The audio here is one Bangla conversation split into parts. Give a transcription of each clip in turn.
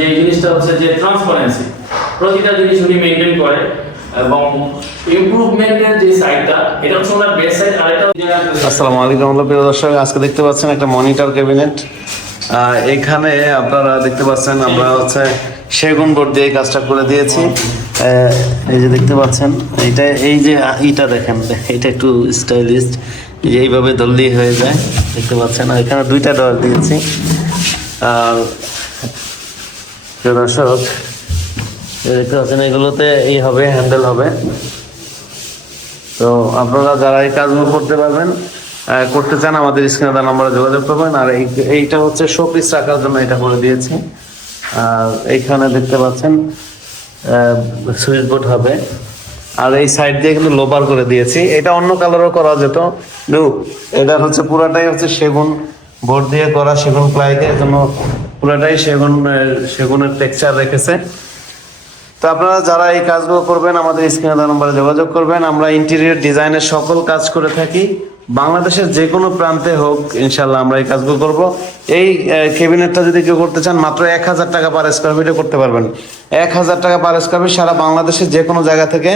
যে জিনিসটা হচ্ছে যে ট্রান্সপারেন্সি, প্রতিটা জিনিস উনি মেইনটেইন করে এবং ইমপ্রুভমেন্টের যে সাইডটা এটা হচ্ছে ওনার বেস্ট সাইড। আর এটা আসসালামু আলাইকুম প্রিয় দর্শক, আজকে দেখতে পাচ্ছেন একটা মনিটর ক্যাবিনেট। এখানে আপনারা দেখতে পাচ্ছেন আমরা হচ্ছে সেগুন বোর্ড দিয়ে কাজটা করে দিয়েছি। এই যে দেখতে পাচ্ছেন এইটা, এই যে ইটা দেখেন, এটা একটু স্টাইলিশ, এইভাবে ধরলেই হয়ে যায়। দেখতে পাচ্ছেন এখানে দুইটা ডোর দিয়েছি। আর প্রিয় দর্শক দেখতে পাচ্ছেন এগুলোতে এই হবে, হ্যান্ডেল হবে। তো আপনারা যারা এই কাজগুলো করতে পারবেন, করতে চান, আমাদের স্ক্রিনে দেওয়া নম্বরে যোগাযোগ করবেন। আর এইটা হচ্ছে শোপিস রাখার জন্য এটা করে দিয়েছি। আর এইখানে দেখতে পাচ্ছেন সুইচ বোর্ড হবে। আর এই সাইড দিয়ে কিন্তু লোবার করে দিয়েছি। এটা অন্য কালারও করা যেত, এটা হচ্ছে পুরাটাই হচ্ছে সেগুন বোর্ড দিয়ে করা, সেগুন প্লাই দিয়ে, জন্য পুরাটাই সেগুনের টেক্সচার রেখেছে। তো আপনারা যারা এই কাজগুলো করবেন আমাদের স্ক্রিনে দেওয়া নম্বরে যোগাযোগ করবেন। আমরা ইন্টেরিয়র ডিজাইনের সকল কাজ করে থাকি, বাংলাদেশের যে কোনো প্রান্তে হোক, ইনশাল্লাহ আমরা এই কাজগুলো করব। এই ক্যাবিনেটটা যদি কেউ করতে চান, মাত্র 1000 টাকা পার স্কোয়ার ফিটে করতে পারবেন। 1000 টাকা পার স্কোয়ার ফিট, সারা বাংলাদেশের যে কোনো জায়গা থেকে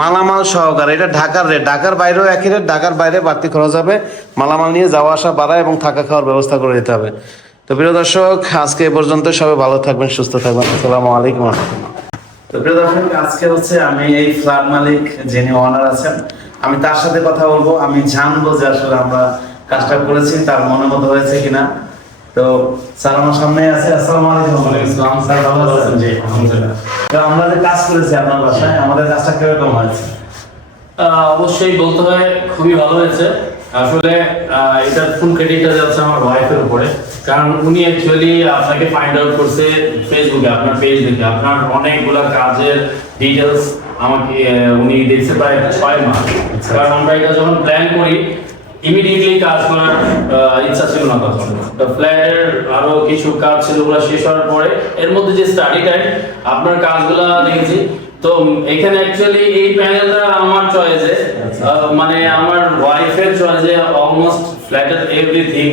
মালামাল সহকারে। এটা ঢাকার রেট, ঢাকার বাইরেও একই রেট, ঢাকার বাইরে বাড়তি খরচ হবে। মালামাল নিয়ে যাওয়া আসা বাড়ায় এবং থাকা খাওয়ার ব্যবস্থা করে দিতে হবে। তো প্রিয় দর্শক, আজকে এ পর্যন্ত। সবাই ভালো থাকবেন, সুস্থ থাকবেন। আসসালামু আলাইকুম ওয়া রাহমাতুল্লাহ। তো প্রিয় দর্শক, আজকে হচ্ছে আমি এই ফ্ল্যাট মালিক যিনি ওনার আছেন, আমি তার সাথে কথা বলবো। আমি জানবো যে আসলে আমরা কাজটা করেছি তার মনে মতো হয়েছে কিনা। তো স্যার আমার সামনে আছে। আসসালামু আলাইকুম। ওয়ালাইকুম আসসালাম। স্যার ভালো আছেন? জি আলহামদুলিল্লাহ। তো আমরা যে কাজ করেছি আপনার বাসায়, আমাদের কাজটা কিরকম হয়েছে? অবশ্যই বলতে হয় খুবই ভালো হয়েছে। আসলে এটার ফুল ক্রেডিটটা যাচ্ছে আমার ওয়াইফের উপরে, কারণ উনি অ্যাকচুয়ালি আপনাকে ফাইন্ড আউট করছে ফেসবুকে, আপনার পেজ দেখে। আপনার অনেকগুলো কাজের ডিটেলস আমাকে উনি দেখছে প্রায় 6 মাস। কারণ আমরা এটা যখন প্ল্যান করি, ইমিডিয়েটলি কাজ করার ইচ্ছা ছিল না তখন। তো ফ্ল্যাটের আরো কিছু কাজ ছিল, ওগুলো শেষ হওয়ার পরে এর মধ্যে যে স্টাডি টাইম আপনার কাজগুলো দেখেছি। তো এখানে অ্যাকচুয়ালি এই প্যানেলটা আমার চয়েসে, মানে আমার ওয়াইফের চয়েসে অলমোস্ট ফ্ল্যাটের এভরিথিং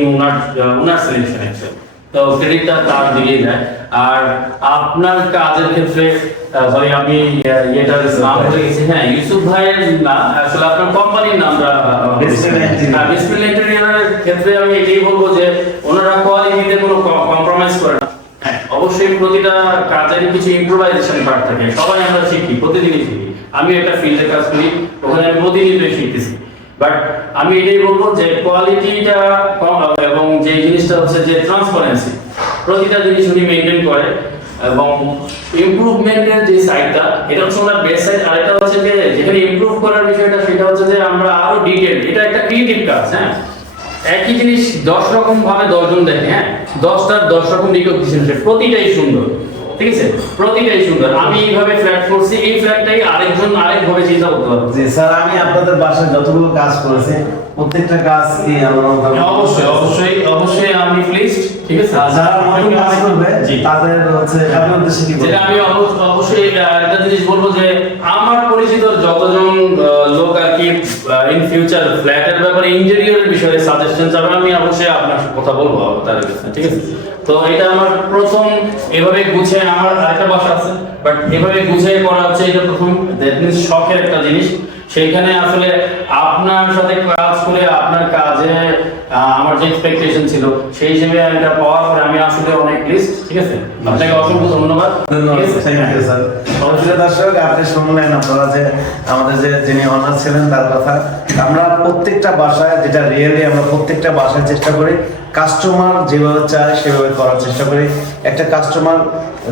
ওনার সিলেকশন অ্যাকচুয়ালি। তো ক্রেডিটটা তার দিকেই যায়। আর আপনার কাজের ক্ষেত্রে সরি আমি এটার নাম ভুলে গেছি, হ্যাঁ ইউসুফ ভাইয়ের না, আসলে আপনার কোম্পানির নামটা বিসমিল্লাহ ইন্টেরিয়রের ক্ষেত্রে আমি এটাই বলবো যে ওনারা কোয়ালিটিতে কোনো কম্প্রোমাইজ করে না। হ্যাঁ অবশ্যই প্রতিটা কাজের কিছু ইম্প্রোভাইজেশন পার্ট থাকে, সবাই আমরা শিখি, প্রতিদিনই শিখি। আমি একটা ফিল্ডে কাজ করি, ওখানে আমি প্রতিনিয়তই শিখতেছি। বাট আমি এটাই বলবো যে কোয়ালিটিটা কম এবং যে জিনিসটা হচ্ছে যে ট্রান্সপারেন্সি, প্রতিটা জিনিস উনি মেইনটেইন করে এবং ইমপ্রুভমেন্টের যে সাইডটা এটা হচ্ছে ওনার বেস্ট সাইড। আর এটা হচ্ছে যে যেখানে ইমপ্রুভ করার বিষয়টা, সেটা হচ্ছে যে আমরা আরো ডিটেইল, এটা একটা ক্রিয়েটিভ কাজ। হ্যাঁ একই জিনিস 10 রকম ভাবে 10 জন দেখে, হ্যাঁ 10টার 10 রকম রিকগনিশন, প্রতিটাই সুন্দর, ঠিক আছে, প্রতিটাই সুন্দর। আমি এইভাবে ফ্ল্যাট করছি, এই ফ্ল্যাটটাই আরেকজন আরেকভাবে চিন্তা করতে পারবে। জি স্যার, আমি আপনাদের বাসায় যতগুলো কাজ করেছি প্রত্যেকটা কাজ কি অবশ্যই অবশ্যই অবশ্যই আমি প্লিজড, ঠিক আছে। যারা নতুন কাজ করবে তাদের হচ্ছে আপনার উদ্দেশ্যে কি বলবেন? যেটা আমি অবশ্যই একটা জিনিস বলবো যে আমার পরিচিত যতজন লোক আর কি ইন ফিউচার ফ্ল্যাটের ব্যাপারে ইন্টেরিয়রের বিষয়ে সাজেশন চাবে, আমি অবশ্যই আপনার কথা বলবো তার কাছে, ঠিক আছে। তো এটা আমার প্রথম এভাবে গুছিয়ে, আমার আরেকটা বাসা আছে বাট এভাবে গুছিয়ে করা হচ্ছে এটা প্রথম। দ্যাট মিন্স শখের একটা জিনিস, সেইখানে আসলে আপনার সাথে কাজ করে আপনার কাজে আমার যে এক্সপেকটেশন ছিল সেই হিসেবে এটা পাওয়ার পরে আমি আসলে অনেক প্লিজড, ঠিক আছে। আপনাকে অসংখ্য ধন্যবাদ। অবশ্যই দর্শক, আপনি শুনলেন আপনারা যে আমাদের যিনি অনার ছিলেন তার কথা। আমরা প্রত্যেকটা বাসায়, যেটা রিয়েলি আমরা প্রত্যেকটা বাসায় চেষ্টা করি কাস্টমার যেভাবে চায় সেভাবে করার চেষ্টা করি। একটা কাস্টমার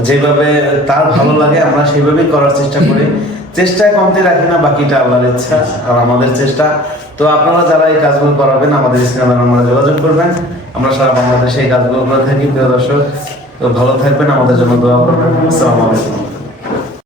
যেভাবে তার ভালো লাগে আমরা সেভাবেই করার চেষ্টা করি। চেষ্টায় কমতে রাখি না, বাকিটা আল্লাহর ইচ্ছা আর আমাদের চেষ্টা। তো আপনারা যারা এই কাজগুলো করাবেন আমাদের স্ক্রিনে আমরা যোগাযোগ করবেন। আমরা সারা বাংলাদেশে এই কাজগুলো করে থাকি। প্রিয় দর্শক, তো ভালো থাকবেন, আমাদের জন্য দোয়া করবেন। আসসালামু আলাইকুম।